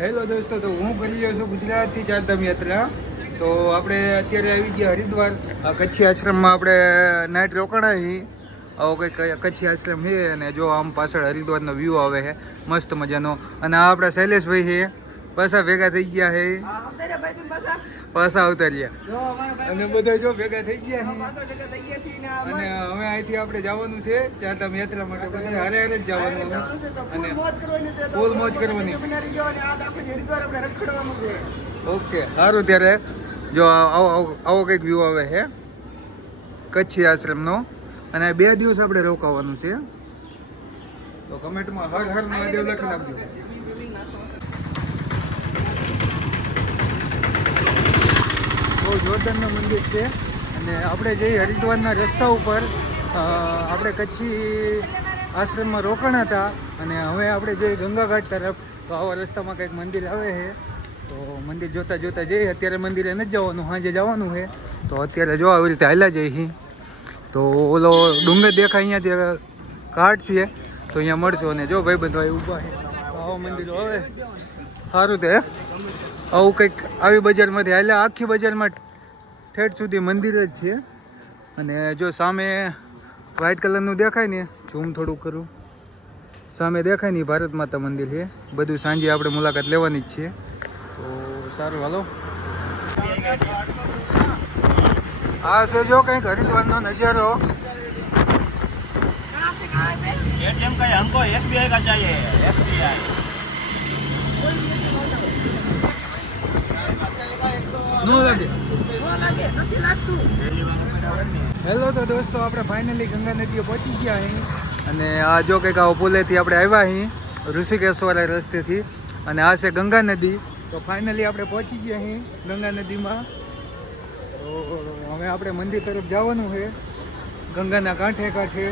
Hello દોસ્તો, તો હું કરી રહ્યો છું ગુજરાતથી ચારધામ યાત્રા. તો આપણે અત્યારે આવી ગયા હરિદ્વાર. કચ્છી આશ્રમમાં આપણે નાઇટ રોકાણા છીએ. આવો કંઈક કચ્છી આશ્રમ છે અને જો આમ પાછળ હરિદ્વારનો વ્યૂ આવે છે મસ્ત મજાનો. અને આ આપણા શૈલેષભાઈ છે, પાછા ભેગા થઈ ગયા છે, પાછા ઉતાર્યા અને બધા જો ભેગા થઈ ગયા છે. અને હવે અહીંથી આપણે જવાનું છે ચારધામ યાત્રા માટે. બધા હારે હારે જ જવાનું અને ફૂલ મોજ કરવાની. ઓકે, સારું. ત્યારે જો આવો કંઈક વ્યૂ આવે છે કચ્છી આશ્રમનો. અને 2 દિવસ આપણે રોકાવાનું છે. તો કમેન્ટમાં હર હર મહાદેવ લખી નાખજો. બહુ જોરદારનું મંદિર છે. અને આપણે જઈ હરિદ્વારના રસ્તા ઉપર આપણે કચ્છી આશ્રમમાં રોકાણા હતા. અને હવે આપણે જઈએ ગંગાઘાટ તરફ. તો આવા રસ્તામાં કંઈક મંદિર આવે છે. તો મંદિર જોતા જોતા જઈએ. અત્યારે મંદિરે નથી જવાનું, સાંજે જવાનું છે. તો અત્યારે જો આવી રીતે હાલ્યા જઈએ. તો ઓલો ડુંગર દેખાય, અહીંયા જે ઘાટ છે તો અહીંયા મળશો. અને જો ભાઈ બંધો ઊભા છે. તો આવા મંદિરો હવે સારું. તે આવું કંઈક આવી બજારમાંથી હાલ્યા. આખી બજારમાં ઠેઠ સુધી મંદિર જ છે. અને જો સામે વ્હાઇટ કલરનું દેખાય ને, ઝૂમ થોડુંક કરું, સામે દેખાય ને ભારત માતા મંદિર છે. બધું સાંજે આપણે મુલાકાત લેવાની જ છે. તો સારું, હાલો. આ છે જો કંઈક હરિદ્વારનો નજારો. एटीएम का हमको एसबीआई का चाहिए, एसबीआई। નો લાગે. હેલો, તો દોસ્તો આપણે ફાઇનલી ગંગા નદીએ પહોંચી ગયા અહીં. અને આ જો કંઈક આવો પુલેથી આપણે આવ્યા અહીં ઋષિકેશવાળા રસ્તેથી. અને આ છે ગંગા નદી. તો ફાઇનલી આપણે પહોંચી ગયા અહીં ગંગા નદીમાં. તો હવે આપણે મંદિર તરફ જવાનું છે ગંગાના કાંઠે કાંઠે.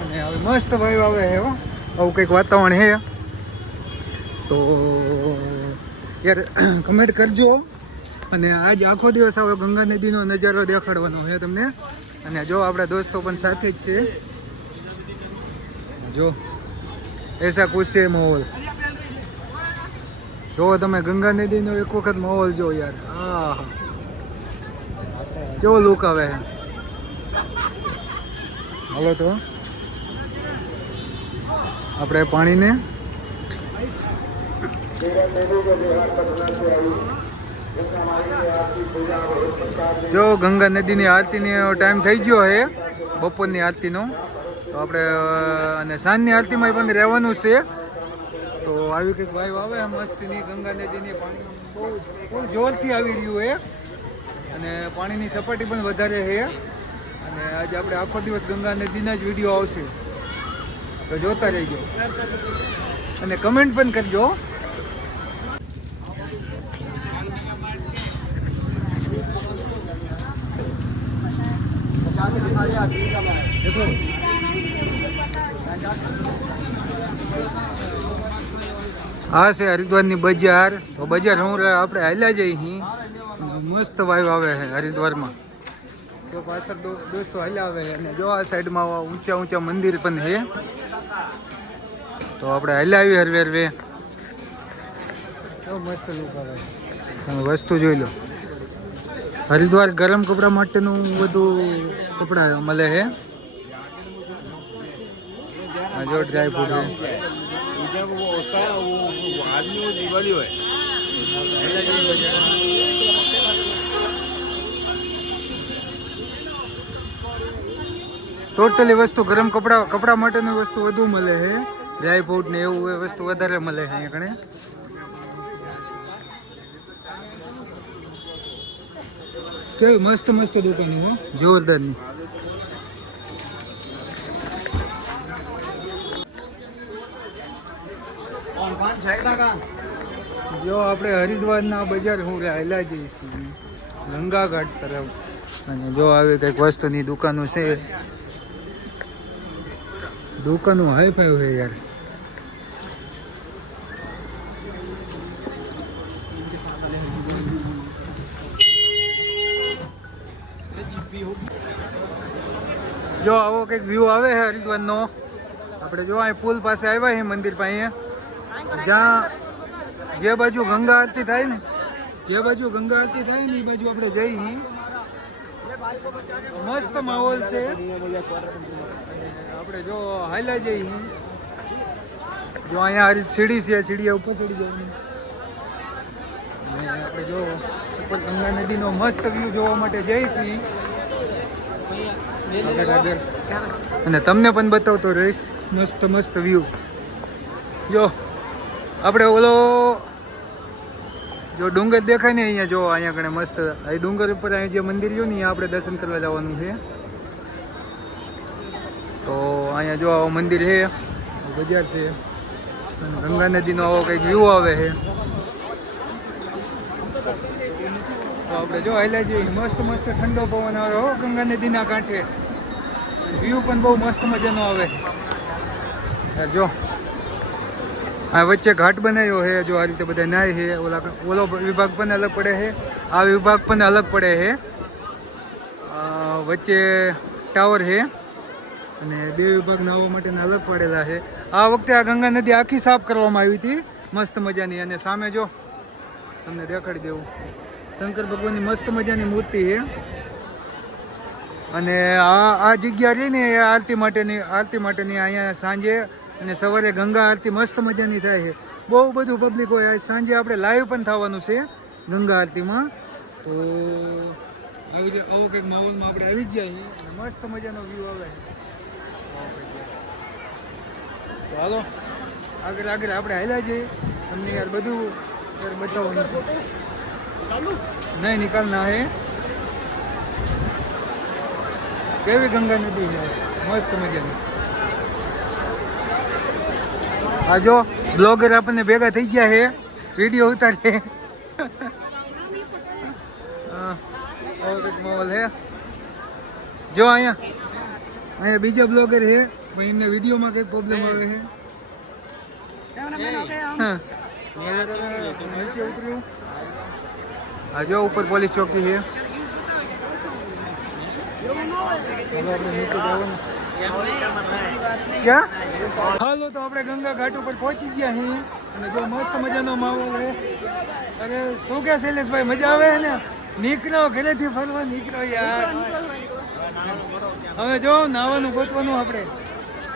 અને હવે મસ્ત વાયુ આવે છે હો, આવું કંઈક વાતાવરણ છે. તો યાર કમેન્ટ કરજો. અને આજ આખો દિવસ આવો ગંગા નદીનો નજારો દેખાડવાનો છે તમને. અને જો આપણા દોસ્તો પણ સાથે જ છે. જો એસા કુછ છે માહોલ. જો તમે ગંગા નદીનો એક વખત માહોલ જો યાર. હા, કેવો લુક આવે છે. હાલો, તો આપણે પાણીને જો ગંગા નદીની આરતીનો ટાઈમ થઈ ગયો છે, બપોરની આરતીનો. તો આપણે અને સાંજની આરતીમાં પણ રહેવાનું છે. તો આવી કંઈક વાયુ આવે મસ્તીની ગંગા નદીની. પાણી બહુ ફૂલ જોરથી આવી રહ્યું છે. અને પાણીની સપાટી પણ વધારે છે. અને આજે આપણે આખો દિવસ ગંગા નદીના જ વિડીયો આવશે. તો જોતા રહેજો અને કમેન્ટ પણ કરજો. આ છે હરિદ્વારની બજાર. તો બજાર હું આપણે હાલ્યા જઈએ. મસ્ત વાયુ આવે છે હરિદ્વારમાં. તો પાછળ દોસ્તો હાલ્યા આવે. અને જો આ સાઈડમાં ઊંચા ઊંચા મંદિર પણ છે. તો આપણે હાલ્યા આવી હરવે હરવે. તો મસ્ત લુક આવે. તમે વસ્તુ જોઈ લો. હરિદ્વાર ગરમ કપડા માટેનું બધું કપડા મળે છે. જો ડ્રાય ફ્રૂટ છે. ટોટલી વસ્તુ ગરમ કપડા માટેની વસ્તુ વધુ મળે છે. ડ્રાય ફ્રૂટ ને એવું એ વસ્તુ વધારે મળે છે અહીંયા કણે. કેવી મસ્ત મસ્ત દુકાનો હો, જોરદારની. જો આપણે હરિદ્વારના બજાર હું હાલ્યા જઈએ છીએ ગંગાઘાટ તરફ. અને જો આવી કંઈક વસ્તુની દુકાનો છે. દુકાનો હાઈ ફાઈ છે યાર. જો આવો કંઈક વ્યૂ આવે છે હરિદ્વારનો. આપણે જો અહીં પુલ પાસે આવ્યા છીએ મંદિર પાસે, જ્યાં જે બાજુ ગંગા આરતી થાય ને એ બાજુ આપણે જઈ. મસ્ત માહોલ છે અને આપણે જો હાલ્યા જઈ. જો અહીંયા સીડી છે, સીડી ઉપર ચડી જવાની અને આપણે જો ઉપર ગંગા નદીનો મસ્ત વ્યૂ જોવા માટે જઈશી આગળ. અને તમને પણ બતાવતો રહીશ મસ્ત વ્યૂ. જો આપણે ઓલો જો ડુંગર દેખાય ને અહીંયા જો અહીંયા કણે મસ્ત આ ડુંગર ઉપર અહીં જે મંદિર રહ્યું ને અહીંયા આપણે દર્શન કરવા જવાનું છે. તો અહીંયા જો આવો મંદિર છે, બજાર છે અને ગંગા નદીનો આવો કંઈક વ્યૂ આવે છે. તો આપણે જો હાલ્યા જઈએ. મસ્ત ઠંડો પવન આવે હો ગંગા નદીના કાંઠે. વ્યૂ પણ બહુ મસ્ત મજાનો આવે. જો આ વચ્ચે ઘાટ બનાવ્યો છે. જો આ રીતે બધા નાય છે. ઓલો વિભાગ પણ અલગ પડે છે, આ વિભાગ પણ અલગ પડે છે. વચ્ચે ટાવર છે અને બે વિભાગ નાહવા માટેના અલગ પડેલા છે. આ વખતે આ ગંગા નદી આખી સાફ કરવામાં આવી હતી મસ્ત મજાની. અને સામે જો તમને દેખાડી દેવું, શંકર ભગવાનની મસ્ત મજાની મૂર્તિ છે. અને આ જગ્યા રહી ને એ આરતી માટેની અહીંયા સાંજે અને સવારે ગંગા આરતી મસ્ત મજાની થાય છે. બહુ બધું પબ્લિક હોય. આજ સાંજે આપણે લાઈવ પણ થવાનું છે ગંગા આરતીમાં. તો આવો કંઈક માહોલમાં આપણે આવી જ જાય અને મસ્ત મજાનો વ્યૂ આવે. તો હાલો આગળ આપણે હાલ્યા જઈએ. તમને યાર બધું બતાવવાનું છે. નહીં નિકાલના હે. કેવી ગંગા નદી છે મસ્ત મજાની. આ જો બ્લોગર આપણને ભેગા થઈ ગયા છે, વિડીયો ઉતારે. માહોલ હે. જો અહીંયા બીજા બ્લોગર છે પણ એમને વિડીયોમાં કંઈક પ્રોબ્લેમ આવે છે. નીચે ઉતર્યું. આ જો ઉપર પોલીસ ચોકી છે. ક્યાં? હાલો તો આપણે ગંગા ઘાટ ઉપર પહોંચી ગયા છીએ અને જો મસ્ત મજાનો માહોલ છે. અરે શું કે શૈલેષભાઈ, મજા આવે ને? નીકળો ઘરેથી ફરવા, નીકળો યાર. હવે જો નાવાનું ગોતવાનું આપણે.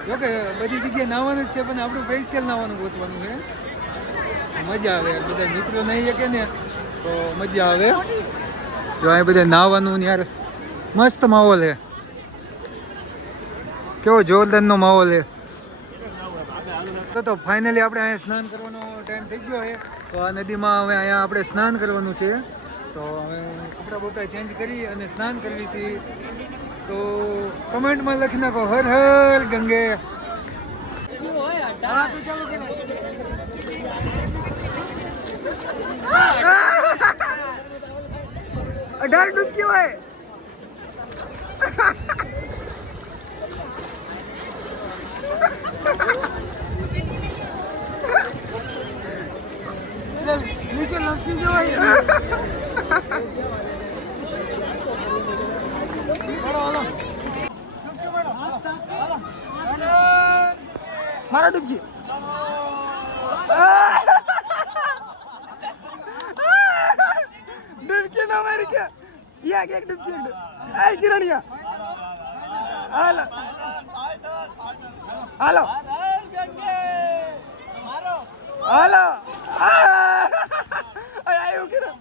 જો કે બધી જગ્યાએ નાવાનું જ છે પણ આપણું સ્પેશિયલ નાવાનું ગોતવાનું છે. મજા આવે યાર, બધા મિત્રો નહીં શકે ને તો મજા આવે. જો અહીં બધા નાવાનું યાર મસ્ત માહોલ છે. કેવો જોરદારનો માહોલ છે. તો ફાઇનલી આપણે અહીંયા સ્નાન કરવાનો ટાઈમ થઈ ગયો છે. તો આ નદીમાં હવે અહીંયા આપણે સ્નાન કરવાનું છે. તો હવે કપડાં બપડા ચેન્જ કરી અને સ્નાન કરવી છે. તો કમેન્ટમાં લખી નાખો હર હર ગંગે. હા તો ચાલો કે 18 ડૂબકી હોય. નીચે લપસી જવાય. મારા ડૂબકી ડૂબકી ના મારી કે યા કે ડૂબકી આ કિરણિયા. હાલો હાલો હાલો આવ્યું કિરણ.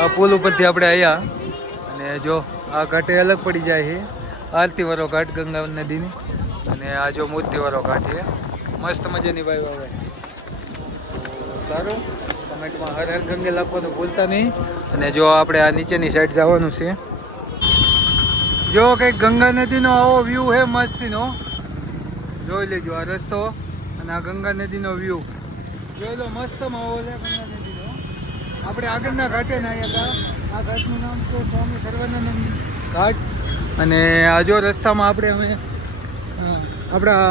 આ પુલ ઉપરથી આપણે આવ્યા અને જો આ ઘાટે અલગ પડી જાય છે. આરતી વાળો ઘાટ ગંગા નદીની અને આ જો મૂર્તિ વાળો ઘાટ છે. મસ્ત મજાની વાઈબ આવે. સારું, કમેન્ટમાં હર હર ગંગે લખવાનું ભૂલતા નહીં. અને જો આપણે આ નીચેની સાઈડ જવાનું છે. જો કંઈક ગંગા નદીનો આવો વ્યૂ છે મસ્તીનો. જોઈ લેજો આ રસ્તો અને આ ગંગા નદીનો વ્યૂ જોઈ લો. મસ્ત માહોલ છે ગંગા નદીનો. આપણે આગળના ઘાટે નાહ્યા હતા. આ ઘાટનું નામ છે સ્વામી સર્વાનંદ ઘાટ. અને આ જો રસ્તામાં આપણે હવે આપણા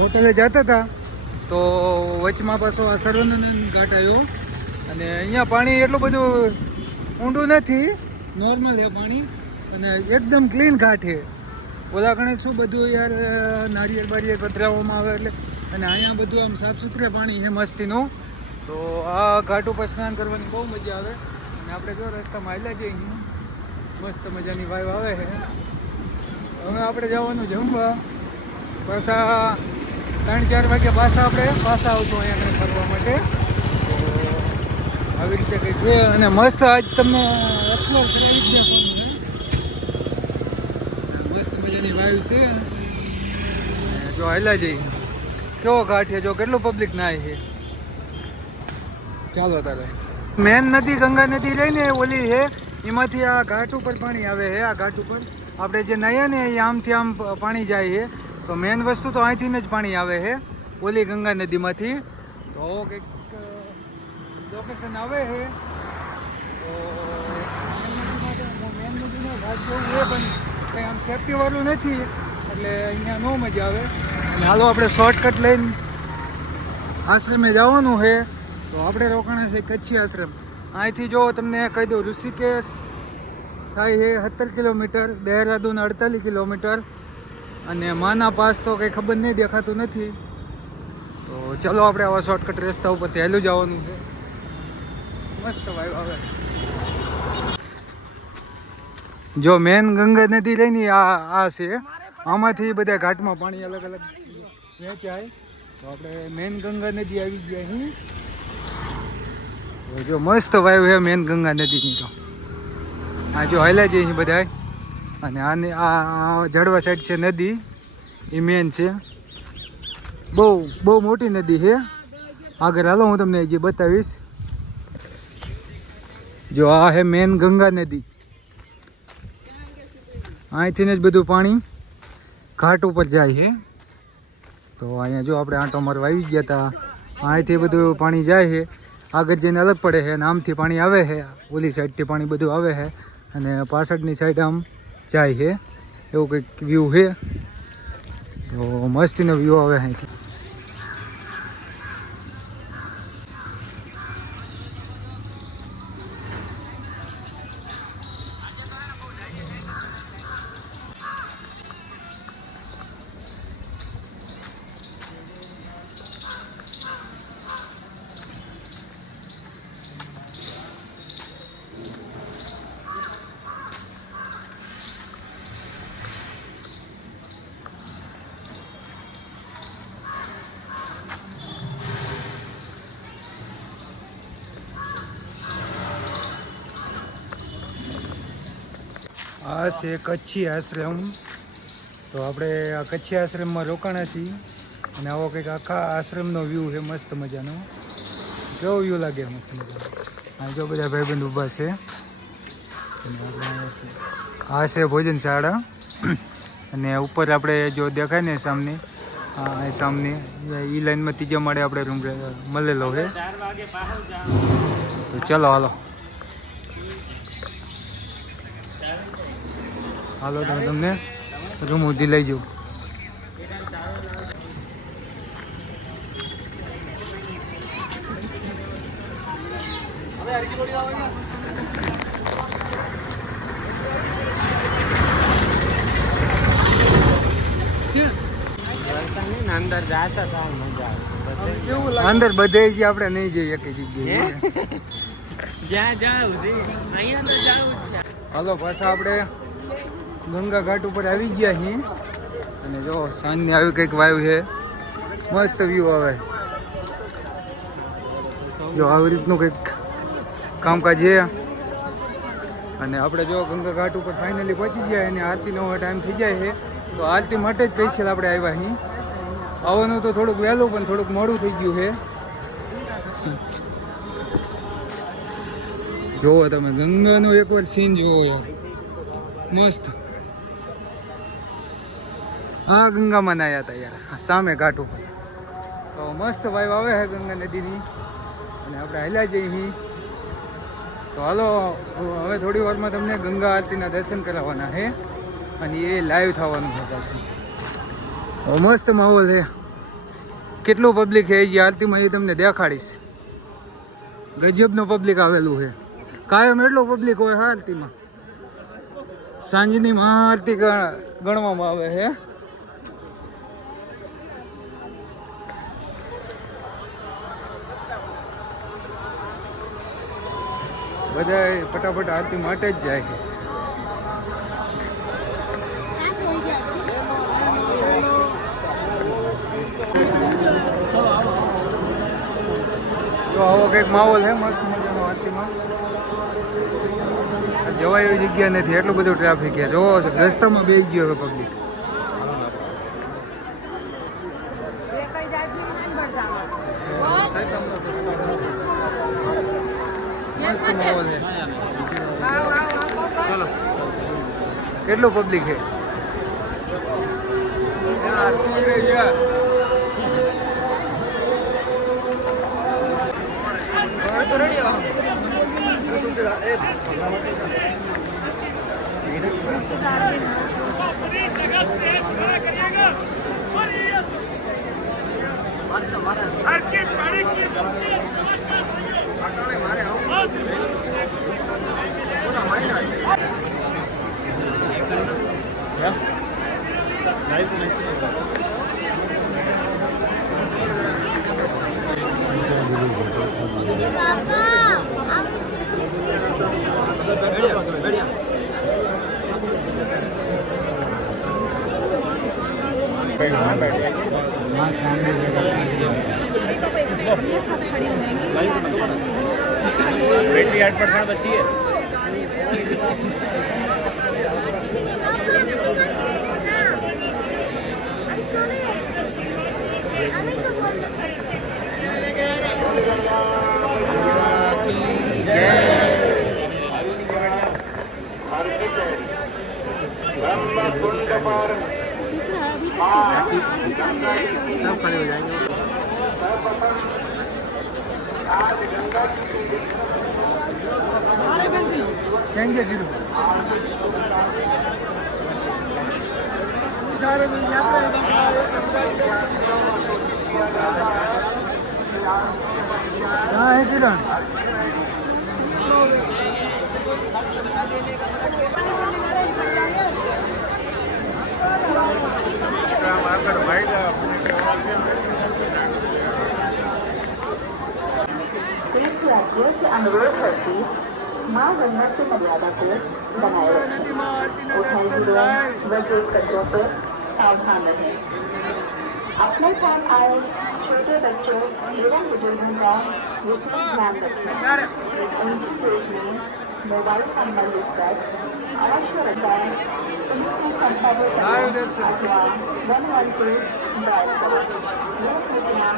હોટલે જતા હતા તો વચમાં પાછો આ સર્વાનંદ ઘાટ આવ્યો. અને અહીંયા પાણી એટલું બધું ઊંડું નથી, નોર્મલ છે પાણી. અને એકદમ ક્લીન ઘાટ છે. ઓલા કણે શું બધું યાર નારિયેળ બારિયેળ પધરાવવામાં આવે એટલે, અને અહીંયા બધું આમ સાફ સુથરા પાણી છે મસ્તીનું. તો આ ઘાટ ઉપર સ્નાન કરવાની બહુ મજા આવે. અને આપણે જો રસ્તામાં હાલ્યા જઈએ મસ્ત મજાની વાઈવ આવે છે. હવે આપણે જવાનું જમવા. પાછા 3-4 વાગ્યા પાછા આવશું અહીંયા ફરવા માટે. તો આવી રીતે કંઈ છે. અને મસ્ત આજ તમને એક્સપ્લોર કરાવી જ દેશું. મસ્ત મજાની વાઈવ છે. જો હાલ્યા જઈએ કેવો ઘાટ છે, જો કેટલું પબ્લિક નાય છે. ચાલો તારે મેન નદી ગંગા નદી રહીને ઓલી છે એમાંથી આ ઘાટ ઉપર પાણી આવે છે. આ ઘાટ ઉપર આપણે જે નાહીએ ને એ આમથી આમ પાણી જાય છે. તો મેન વસ્તુ તો અહીંથી જ પાણી આવે છે ઓલી ગંગા નદીમાંથી. તો કંઈક લોકેશન આવે છે. તો મેન નદીનો ઘાટ જેવું છે પણ કંઈ આમ સેફ્ટીવાળું નથી એટલે અહીંયા ન મજા આવે. અને હાલો આપણે શોર્ટકટ લઈને આશ્રમે જવાનું છે. તો આપણે રોકાણા છે કચ્છી આશ્રમ. અહીંથી જો તમને કહી દઉં, ઋષિકેશ થાય છે 17 કિલોમીટર, દહેરાદૂન 48 કિલોમીટર, અને માના પાસ તો કંઈ ખબર નહીં, દેખાતું નથી. તો ચલો આપણે આવા શોર્ટકટ રસ્તા ઉપર પહેલું જવાનું છે. મસ્ત વાઈબ આવે. જો મેન ગંગા નદી રહીને આ છે, આમાંથી બધા ઘાટમાં પાણી અલગ અલગ વહેંચાય. તો આપણે મેન ગંગા નદી આવી ગયા અહીં. જો મસ્ત વાઈવ છે મેન ગંગા નદીની. તો આ જો હાલ્યા જઈએ અહીં બધા. અને આની આ જડવા સાઈડ છે નદી, એ મેન છે. બહુ મોટી નદી છે. આગળ હાલો હું તમને જે બતાવીશ. જો આ છે મેન ગંગા નદી. અહીંથી જ બધું પાણી ઘાટ ઉપર જાય છે. તો અહીંયા જો આપણે આંટો મારવા આવી ગયા હતા. અહીંથી બધું પાણી જાય છે, આગળ જઈને અલગ પડે છે. અને આમથી પાણી આવે છે, ઓલી સાઈડથી પાણી બધું આવે છે, અને પાછળની સાઈડ આમ જાય છે. એવું કંઈક વ્યૂ છે. તો મસ્તીનો વ્યૂ આવે અહીંથી. આ છે કચ્છી આશ્રમ. તો આપણે આ કચ્છી આશ્રમમાં રોકાણા છીએ. અને આવો કંઈક આખા આશ્રમનો વ્યૂ છે મસ્ત મજાનો. કેવો વ્યૂ લાગે મસ્ત મજાનો. આ જો બધા ભાઈબંધ ઊભા છે. આ છે ભોજનશાળા. અને ઉપર આપણે જો દેખાય ને સામને, સામને એ લાઈનમાં ત્રીજા માળે આપણે રૂમ મળેલો છે. તો ચલો હાલો તમે તમને રૂમ સુધી લઈ જાઉં. અંદર બધે આપણે નહીં જઈએ એક જગ્યાએ. હાલો પાછા આપણે ગંગા ઘાટ ઉપર આવી ગયા છીએ. અને જો સાંજની આવી કંઈક વાયુ છે, મસ્ત વ્યૂ આવે. જો આવી રીતનું કંઈક કામકાજ છે. અને આપણે જો ગંગા ઘાટ ઉપર ફાઇનલી પહોંચી ગયા. અને આરતીનો ટાઈમ થઈ જાય છે. તો આરતી માટે જ સ્પેશિયલ આપણે આવ્યા અહીં. આવવાનું તો થોડુંક વહેલું પણ થોડુંક મોડું થઈ ગયું છે. જોવો તમે ગંગાનો એકવાર સીન જોવો યાર, મસ્ત. હા ગંગામાં નાયા હતા યાર સામે ઘાટ ઉપર. તો મસ્ત વાઈવ આવે છે ગંગા નદીની. અને આપણે હાલ્યા જઈએ અહીં. તો હાલો હવે થોડી વારમાં તમને ગંગા આરતીના દર્શન કરાવવાના છે. અને એ લાઈવ થવાનું છે પાછું. મસ્ત માહોલ છે. કેટલું પબ્લિક છે એ આરતીમાં એ તમને દેખાડીશ. ગજબનો પબ્લિક આવેલું છે. કાયમ એટલો પબ્લિક હોય આરતીમાં. સાંજની મહાઆરતી ગણવામાં આવે છે. બધા ફટાફટ આરતી માટે જ જાય છે. તો આવો કંઈક માહોલ છે મસ્ત મજાનો આરતીમાં. જવાય એવી જગ્યા નથી, એટલું બધું ટ્રાફિક છે. જોવો રસ્તામાં બેસી ગયો હવે પબ્લિક. મસ્ત માહોલ છે. ચલો કેટલું પબ્લિક છે. बैटरी 8% बची है. सब खड़े हो जाएंगे. Thank you Giroud. कहाँ है किरण? राज्यों से अनुरोध करती माँ गंगा की मर्यादा को बनाए रखें व जो कदमों पर सावधान रहें. अपने साथ आए छोटे बच्चों एवं बुजुर्गों का विशेष ध्यान रखें. उनकी जेब में मोबाइल संबंधित कर अवश्य रखें. उनके संपर्क अथवा 112 डायल करें. यह सूचना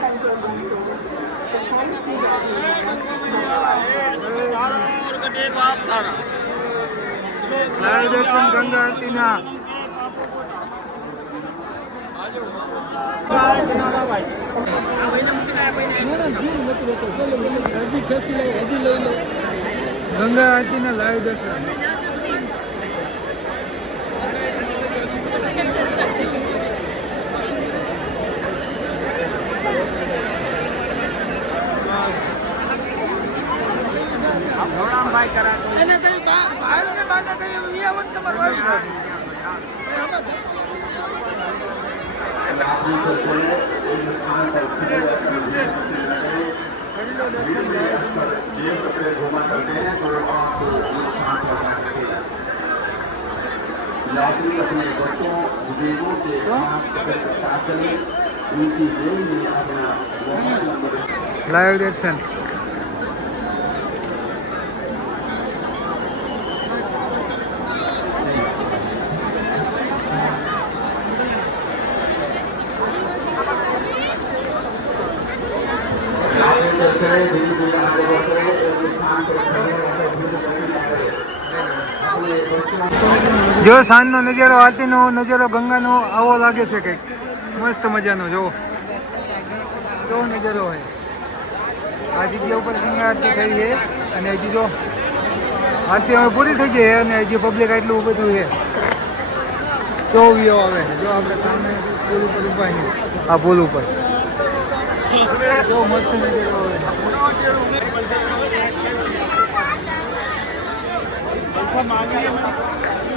कंट्रोल रूम से प्रसारित की जाती है. લાઈવ દર્શન ગંગા આરતીના. ગંગા આરતીના લાઈવ દર્શન. घुमा करते हैं तो आपको नुकसान पहुंचा सकते हैं. यात्री अपने बच्चों बुजुर्गों के साथ चले. उनकी जेब में अपना मोबाइल नंबर લાઈવ દર્શન. જો સાંજનો નજારો, આરતીનો નજારો ગંગાનો આવો લાગે છે કંઈક મસ્ત મજાનો. જો કેવો નજારો હોય. આ જગ્યા ઉપર ગંગા આરતી થઈ છે અને હજી જો આરતી હવે પૂરી થઈ ગઈ અને હજી પબ્લિક એટલું બધું છે. તો વ્યૂ આવે છે. જો આપણે સામે પુલ ઉપર ઊભા છીએ, આ પુલ ઉપર જો મસ્ત નજારો આવે. કન્ફર્મ આવી